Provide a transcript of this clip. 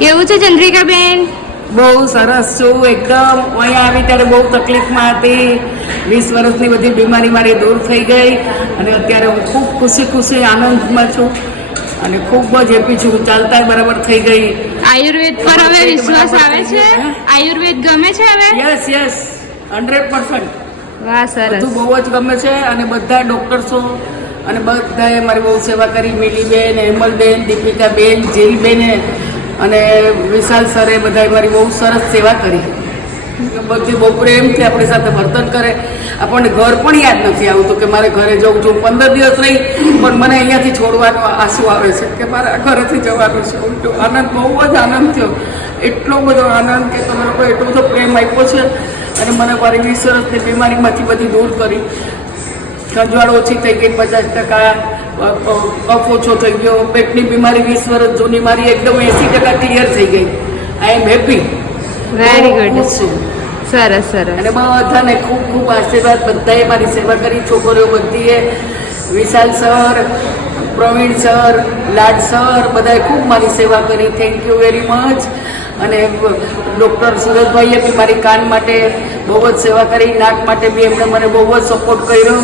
કેવું છે ચંદ્રિકાબેન? બહુ સરસ છું એકદમ. અહીંયા આવી ત્યારે બહુ તકલીફમાં હતી. 20 વર્ષની બધી બીમારી મારી દૂર થઈ ગઈ અને અત્યારે હું ખૂબ ખુશી આનંદમાં છું અને ખૂબ જ હેપી છું. ચાલતા બરાબર થઈ ગઈ. આયુર્વેદ પર હવે વિશ્વાસ આવે છે? આયુર્વેદ ગમે છે હવે? યસ 100%. વાહ, સરસ. બધું બહુ જ ગમે છે અને બધા ડૉક્ટર્સો અને બધાએ મારી બહુ સેવા કરી. મિલીબેન, હેમલબેન, દીપિકાબેન, જીલબેન અને વિશાલ સરે બધાએ મારી બહુ સરસ સેવા કરી. બધી બહુ પ્રેમથી આપણી સાથે વર્તન કરે. આપણને ઘર પણ યાદ નથી આવતું કે મારે ઘરે જવું છું. 15 દિવસ રહી પણ મને અહીંયાથી છોડવાનો આંસુ આવે છે કે મારે આ ઘરેથી જવાનું છે. ઉલટો આનંદ, બહુ જ આનંદ થયો. એટલો બધો આનંદ કે તમે લોકો એટલો બધો પ્રેમ આપ્યો છે અને મને મારી 20 વર્ષની બીમારીમાંથી બધી દૂર કરી. ખંજવાળ ઓછી થઈ ગઈ 50%, કફ ઓછો થઈ ગયો. પેટની બીમારી 20 વર્ષ જૂની મારી એકદમ 80% ક્લિયર થઈ ગઈ. આઈ એમ હેપી. Very good. છું સરસ સરસ. અને બધાને ખૂબ ખૂબ આશીર્વાદ. બધાએ મારી સેવા કરી. છોકરીઓ બધીએ, વિશાલ સર, પ્રવીણ સર, લાડ સર, બધાએ ખૂબ મારી સેવા કરી. Thank you very much. અને ડૉક્ટર સુરજભાઈએ બી મારી કાન માટે બહુ જ સેવા કરી. નાક માટે બી એમણે મને બહુ જ સપોર્ટ કર્યો.